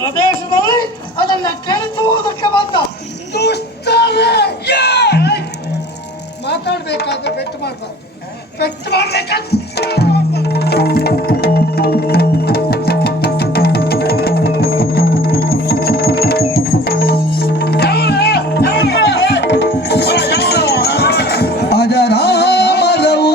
ಪ್ರದೇಶದಲ್ಲಿ ಅದನ್ನ ಕೆಳಿಸುವುದಕ್ಕೆ ಬಂದ ದುಷ್ಟರೇ ಮಾತಾಡ್ಬೇಕಾದ್ರೆ ಪೆಟ್ಟು ಮಾಡಬಾರ್ದು ಪೆಟ್ಟು ಮಾಡ್ಬೇಕಾದ್ರೆ ಅಜರಾಮರವು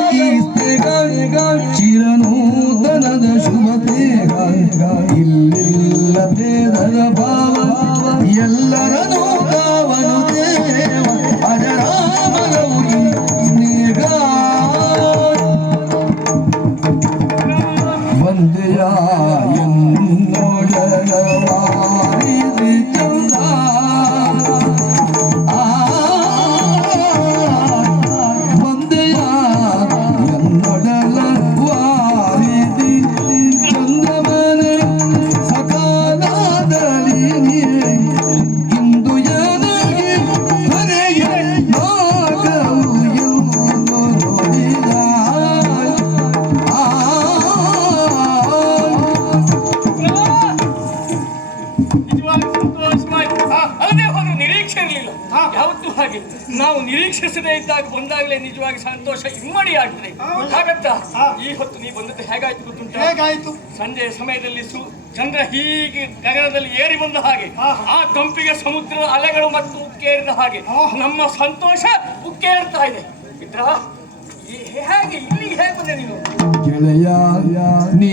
ಯಾವತ್ತೂ ಹಾಗೆ. ನಾವು ನಿರೀಕ್ಷಿಸದೇ ಇದ್ದಾಗ ಬಂದಾಗಲೇ ನಿಜವಾಗಿ ಸಂತೋಷ ಇಮ್ಮಡಿ ಆಗ್ತದೆ ಹಾಗಂತ ಈ ಹೊತ್ತು ನೀ ಬಂದದ್ದು ಹೇಗಾಯ್ತು ಗೊತ್ತುಂಟು? ಹೇಗಾಯ್ತು? ಸಂಜೆಯ ಸಮಯದಲ್ಲಿ ಸು ಚಂದ್ರ ಹೀಗೆ ಗಗನದಲ್ಲಿ ಏರಿ ಬಂದ ಹಾಗೆ. ಆ ತಂಪಿಗೆ ಸಮುದ್ರದ ಅಲೆಗಳು ಮತ್ತು ಉಕ್ಕೇರಿದ ಹಾಗೆ. ನಮ್ಮ ಸಂತೋಷ ಉಕ್ಕೇರ್ತಾ ಇದೆ. ಮಿತ್ರ ಈ ಹೇಗೆ ಇಲ್ಲಿ ಹೇಗೆ ಬಂದೆ ನೀನು? ಗೆಳೆಯ ನೀ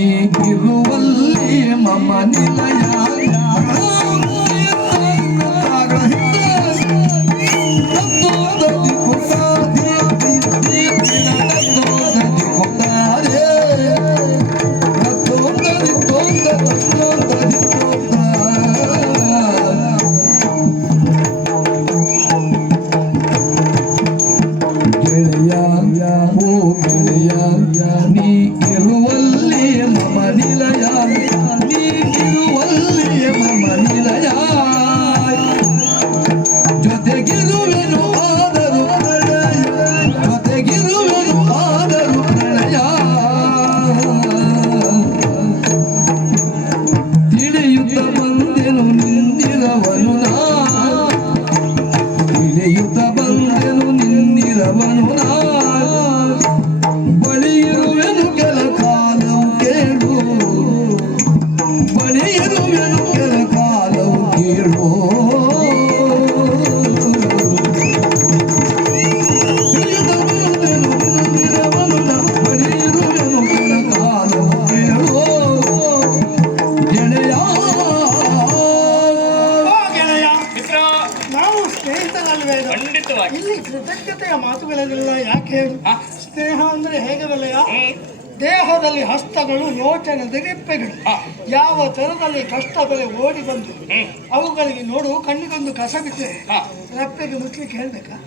ಇಲ್ಲಿ ಕೃತಜ್ಞತೆಯ ಮಾತುಗಳಲ್ಲ ಯಾಕೆ? ಸ್ನೇಹ ಅಂದ್ರೆ ಹೇಗೆ ಬೆಲೆಯ ದೇಹದಲ್ಲಿ ಹಸ್ತಗಳು ಯೋಚನೆ ರೆಪ್ಪೆಗಳು ಯಾವ ತರದಲ್ಲಿ ಕಷ್ಟ ಬೆಲೆ ಓಡಿ ಬಂದು ಅವುಗಳಿಗೆ ನೋಡು ಕಣ್ಣಿಗೊಂದು ಕಸ ಬಿಟ್ಟರೆ. ರೆಪ್ಪೆಗೆ ಮುಚ್ಚಲಿಕ್ಕೆ ಹೇಳ್ಬೇಕಾ?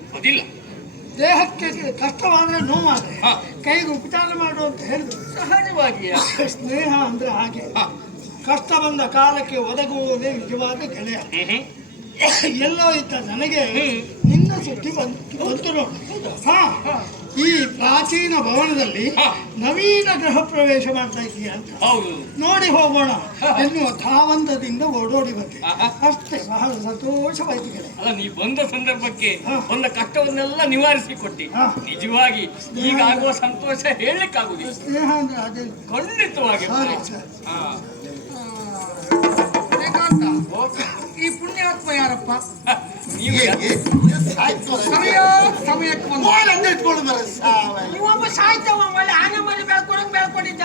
ದೇಹಕ್ಕೆ ಕಷ್ಟವಾದ್ರೆ ನೋವಾದ್ರೆ. ಕೈಗೆ ಉಪಚಾರ ಮಾಡು ಅಂತ ಹೇಳಿದ್ರು. ಸಹಜವಾಗಿ ಸ್ನೇಹ ಅಂದ್ರೆ ಹಾಗೆ. ಕಷ್ಟ ಬಂದ ಕಾಲಕ್ಕೆ ಒದಗುವುದೇ ನಿಜವಾದ ಗೆಳೆಯ. ಎಲ್ಲೋ ಇದ್ದ ನನಗೆ. ನಿನ್ನ ಸುದ್ದಿ ಬಂತು ಬಂತು ನೋಡು ಹಾ. ಈ ಪ್ರಾಚೀನ ಭವನದಲ್ಲಿ ನವೀನ ಗೃಹ ಪ್ರವೇಶ ಮಾಡ್ತಾ ಇದೀಯ ಅಂತ. ಹೌದು. ನೋಡಿ ಹೋಗೋಣ. ಎನ್ನುವ ಧಾವಂತದಿಂದ ಓಡೋಡಿ ಬಂದೆ. ಅಷ್ಟೇ ಬಹಳ ಸಂತೋಷವಾಯ್ತು ಅಲ್ಲ ನೀ ಬಂದ ಸಂದರ್ಭಕ್ಕೆ ಒಂದು ಬಂದ ಕಷ್ಟವನ್ನೆಲ್ಲ ನಿವಾರಿಸಿ ಕೊಟ್ಟಿ ಹಾ. ನಿಜವಾಗಿ ಈಗ ಆಗುವ ಸಂತೋಷ ಹೇಳಲಿಕ್ಕಾಗುದಿಲ್ಲ. ಸ್ನೇಹ ಅಂದ್ರೆ ಅದೇ ಖಂಡಿತವಾಗಿ. ಈ ಪುಣ್ಯಾತ್ಮ ಯಾರಪ್ಪ? ಸಮಯ ಸಮಯಕ್ಕೆ ಬಂದ. ಬರ ಒಬ್ಬ ಒಳ್ಳೆ ಆನೆ ಮನೆ ಬೇಕು